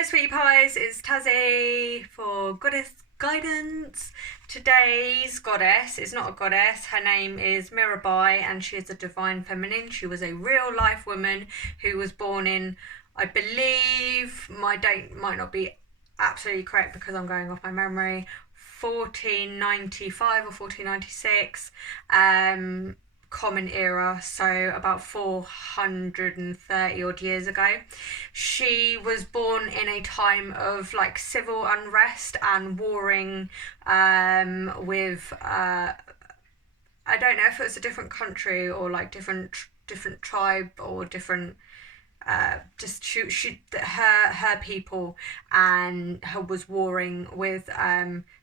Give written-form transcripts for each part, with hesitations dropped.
Hi sweetie pies, it's Tazzy for Goddess Guidance. Today's goddess is not a goddess, her name is Mira Bai and she is a divine feminine. She was a real life woman who was born in, I believe, my date might not be absolutely correct because I'm going off my memory, 1495 or 1496. Common era, so about 430 odd years ago. She was born in a time of like civil unrest and warring with I don't know if it was a different country or like different tribe or different just her people, and her was warring with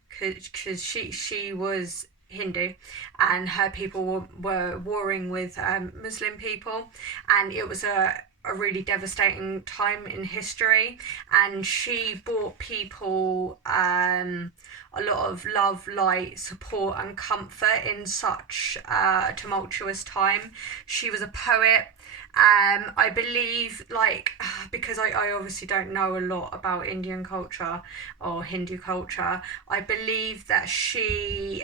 because she was Hindu, and her people were warring with Muslim people, and it was a really devastating time in history. And she brought people a lot of love, light, support, and comfort in such a tumultuous time. She was a poet. I believe, like, because I obviously don't know a lot about Indian culture or Hindu culture, I believe that she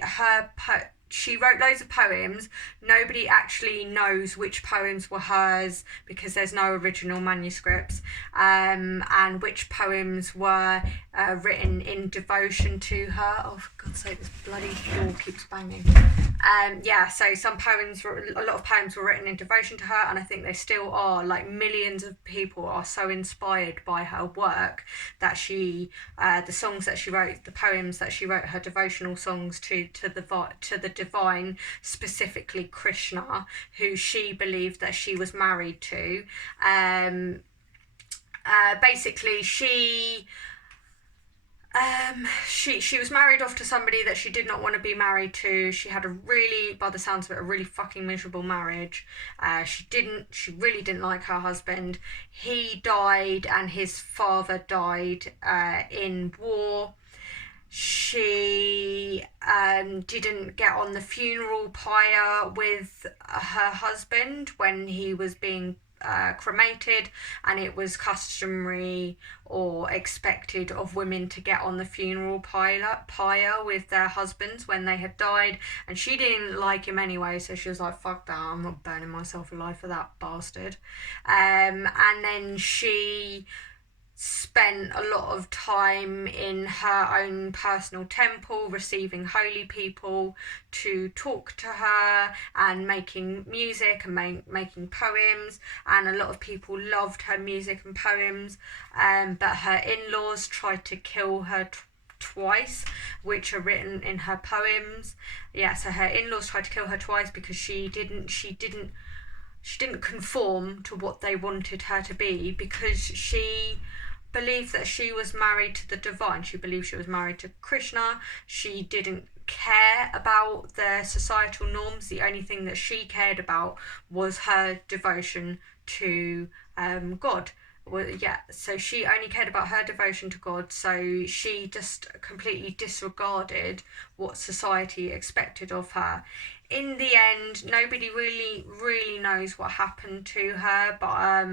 wrote loads of poems. Nobody actually knows which poems were hers because there's no original manuscripts, and which poems were written in devotion to her. Oh, for God's sake, this bloody door keeps banging. Yeah, so a lot of poems were written in devotion to her, and I think they still are. Like, millions of people are so inspired by her work that the songs that she wrote, the poems that she wrote, her devotional songs to the divine, specifically Krishna, who she believed that she was married to. Basically, she was married off to somebody that she did not want to be married to. She had a really, by the sounds of it, a really fucking miserable marriage. She really didn't like her husband. He died and his father died in war. She didn't get on the funeral pyre with her husband when he was being cremated, and it was customary or expected of women to get on the funeral pyre with their husbands when they had died, and she didn't like him anyway, so she was like, fuck that, I'm not burning myself alive for that bastard. And then she spent a lot of time in her own personal temple receiving holy people to talk to her and making music and making poems, and a lot of people loved her music and poems, but her in-laws tried to kill her twice, which are written in her poems. Yeah, so her in-laws tried to kill her twice because she didn't conform to what they wanted her to be, because she believed that she was married to the divine. She believed she was married to Krishna. She didn't care about the societal norms. The only thing that she cared about was her devotion to God. Well, yeah, so she only cared about her devotion to God, so she just completely disregarded what society expected of her. In the end, nobody really knows what happened to her, but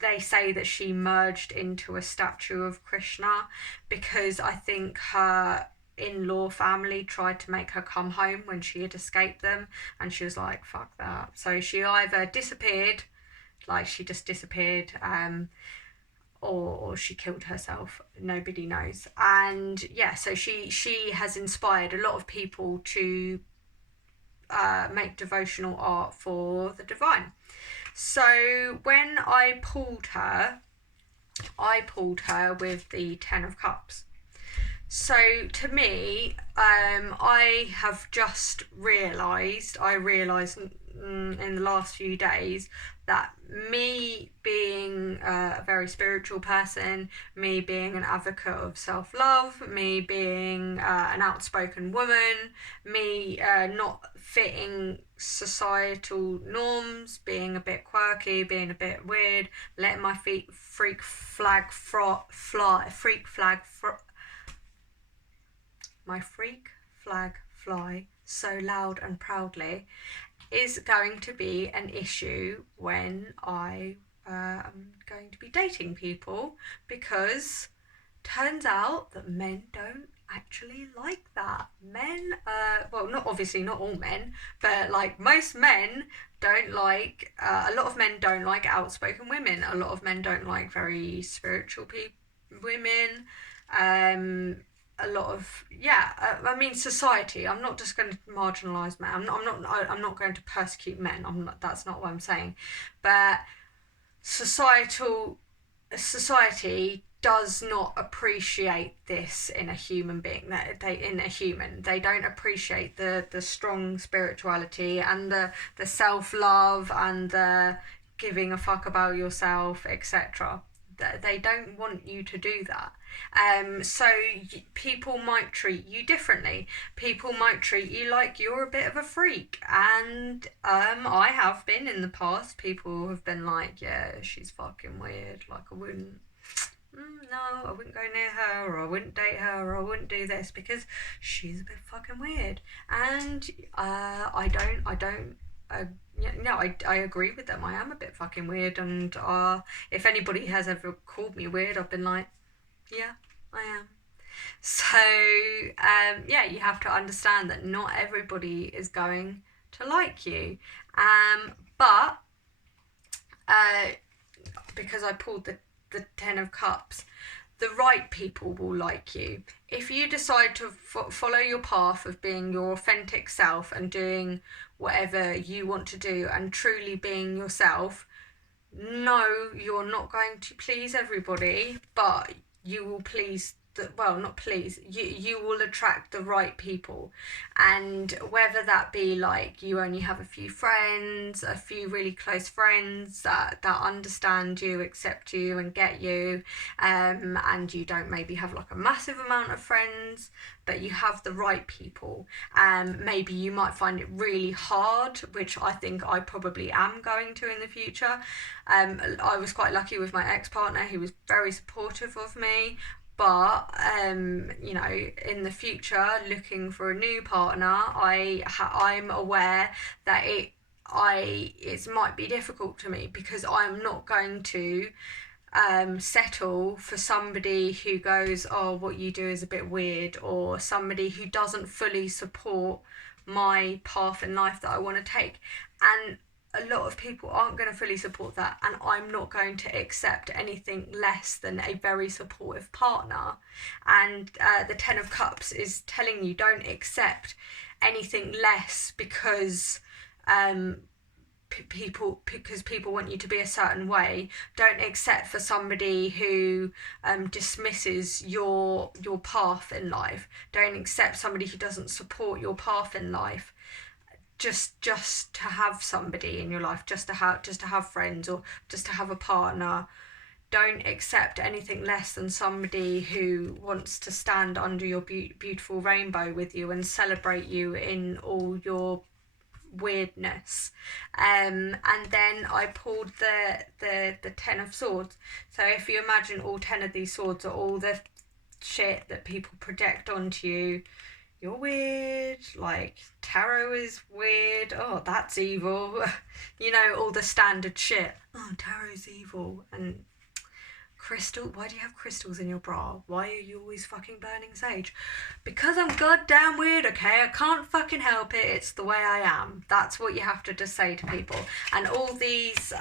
they say that she merged into a statue of Krishna because I think her in-law family tried to make her come home when she had escaped them, and she was like, fuck that. So she either disappeared, like she just disappeared, or she killed herself. Nobody knows. And yeah, so she has inspired a lot of people to make devotional art for the divine. So when I pulled her with the Ten of Cups. So to me, I have just realised in the last few days that me being a very spiritual person, me being an advocate of self-love, me being an outspoken woman, me not fitting societal norms, being a bit quirky, being a bit weird, letting my freak flag fly so loud and proudly, is going to be an issue when I I'm going to be dating people, because turns out that men don't actually like that. Men, well, not obviously not all men, but like most men don't like, a lot of men don't like outspoken women. A lot of men don't like very spiritual women. A lot of, yeah, I mean, society. I'm not just going to marginalise men. I'm not going to persecute men. That's not what I'm saying. But society does not appreciate this in a human being. They don't appreciate the strong spirituality and the self-love and the giving a fuck about yourself, etc. They don't want you to do that. So people might treat you differently. People might treat you like you're a bit of a freak, and I have been in the past. People have been like, yeah, she's fucking weird. Like, I wouldn't. No, I wouldn't go near her, or I wouldn't date her, or I wouldn't do this because she's a bit fucking weird. And I don't. I agree with them. I am a bit fucking weird, and if anybody has ever called me weird, I've been like, yeah, I am. So, yeah, you have to understand that not everybody is going to like you. But because I pulled the Ten of Cups, the right people will like you. If you decide to follow your path of being your authentic self and doing whatever you want to do and truly being yourself, no, you're not going to please everybody, but you will please not please, you will attract the right people. And whether that be like you only have a few friends, a few really close friends that understand you, accept you and get you, and you don't maybe have like a massive amount of friends, but you have the right people. Maybe you might find it really hard, which I think I probably am going to in the future. I was quite lucky with my ex-partner. He was very supportive of me. But you know, in the future, looking for a new partner, I'm aware that it might be difficult to me, because I'm not going to settle for somebody who goes, oh, what you do is a bit weird, or somebody who doesn't fully support my path in life that I want to take. And a lot of people aren't going to fully support that, and I'm not going to accept anything less than a very supportive partner. And the Ten of Cups is telling you, don't accept anything less because people want you to be a certain way. Don't accept for somebody who dismisses your path in life. Don't accept somebody who doesn't support your path in life. Just to have somebody in your life, just to have friends, or just to have a partner. Don't accept anything less than somebody who wants to stand under your beautiful rainbow with you and celebrate you in all your weirdness. And then I pulled the Ten of Swords. So if you imagine all 10 of these swords are all the shit that people project onto you. You're weird, like tarot is weird, oh, that's evil. You know, all the standard shit. Oh, tarot's evil. And crystal, why do you have crystals in your bra? Why are you always fucking burning sage? Because I'm goddamn weird, okay? I can't fucking help it. It's the way I am. That's what you have to just say to people. And all these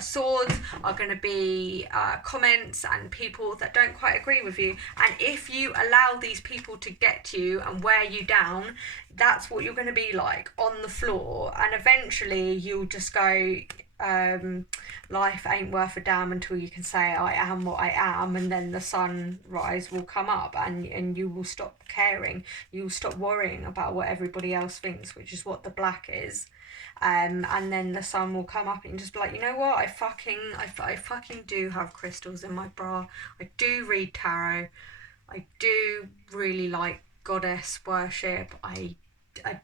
swords are going to be comments and people that don't quite agree with you. And if you allow these people to get to you and wear you down, that's what you're going to be like on the floor. And eventually you'll just go, life ain't worth a damn until you can say I am what I am, and then the sunrise will come up and you will stop caring. You will stop worrying about what everybody else thinks, which is what the black is. And then the sun will come up and just be like, you know what, I fucking do have crystals in my bra. I do read tarot. I do really like goddess worship. I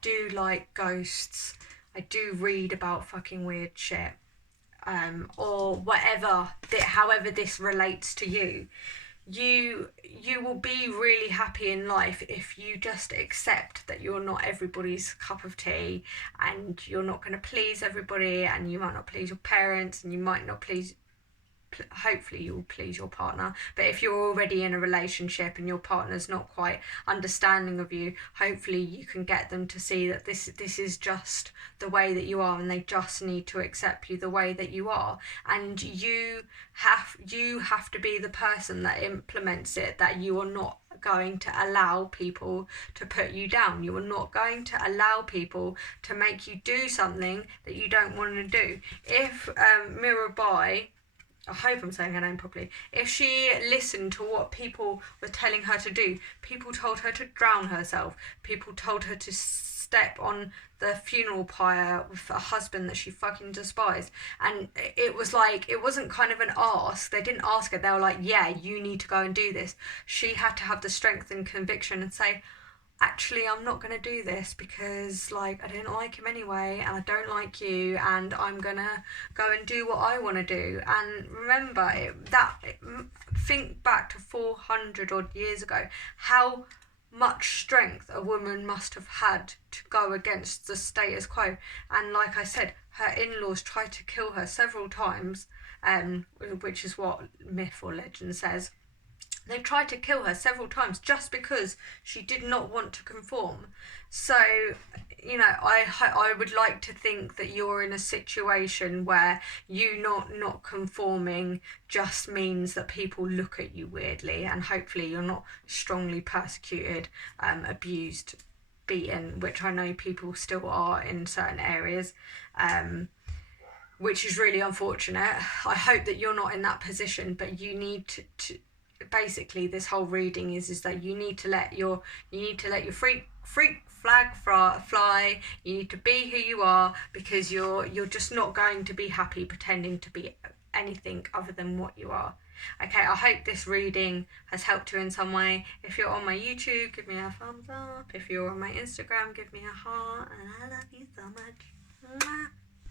do like ghosts. I do read about fucking weird shit. Or whatever, however this relates to you. you will be really happy in life if you just accept that you're not everybody's cup of tea, and you're not going to please everybody, and you might not please your parents, and you might not please, hopefully you'll please your partner. But if you're already in a relationship and your partner's not quite understanding of you, hopefully you can get them to see that this is just the way that you are, and they just need to accept you the way that you are. And you have to be the person that implements it, that you are not going to allow people to put you down. You are not going to allow people to make you do something that you don't want to do. If Mira Bai, I hope I'm saying her name properly, if she listened to what people were telling her to do, people told her to drown herself, people told her to step on the funeral pyre with a husband that she fucking despised. And it was like, it wasn't kind of an ask. They didn't ask her. They were like, yeah, you need to go and do this. She had to have the strength and conviction and say, actually, I'm not going to do this because, like, I didn't like him anyway, and I don't like you, and I'm going to go and do what I want to do. And remember, think back to 400 odd years ago, how much strength a woman must have had to go against the status quo. And like I said, her in-laws tried to kill her several times, which is what myth or legend says. They tried to kill her several times just because she did not want to conform. So, I would like to think that you're in a situation where you not conforming just means that people look at you weirdly, and hopefully you're not strongly persecuted, abused, beaten, which I know people still are in certain areas. Which is really unfortunate. I hope that you're not in that position, but you need to basically, this whole reading is that you need to let your freak flag fly. You need to be who you are, because you're just not going to be happy pretending to be anything other than what you are. Okay, I hope this reading has helped you in some way. If you're on my YouTube, give me a thumbs up. If you're on my Instagram, give me a heart, and I love you so much. Mwah.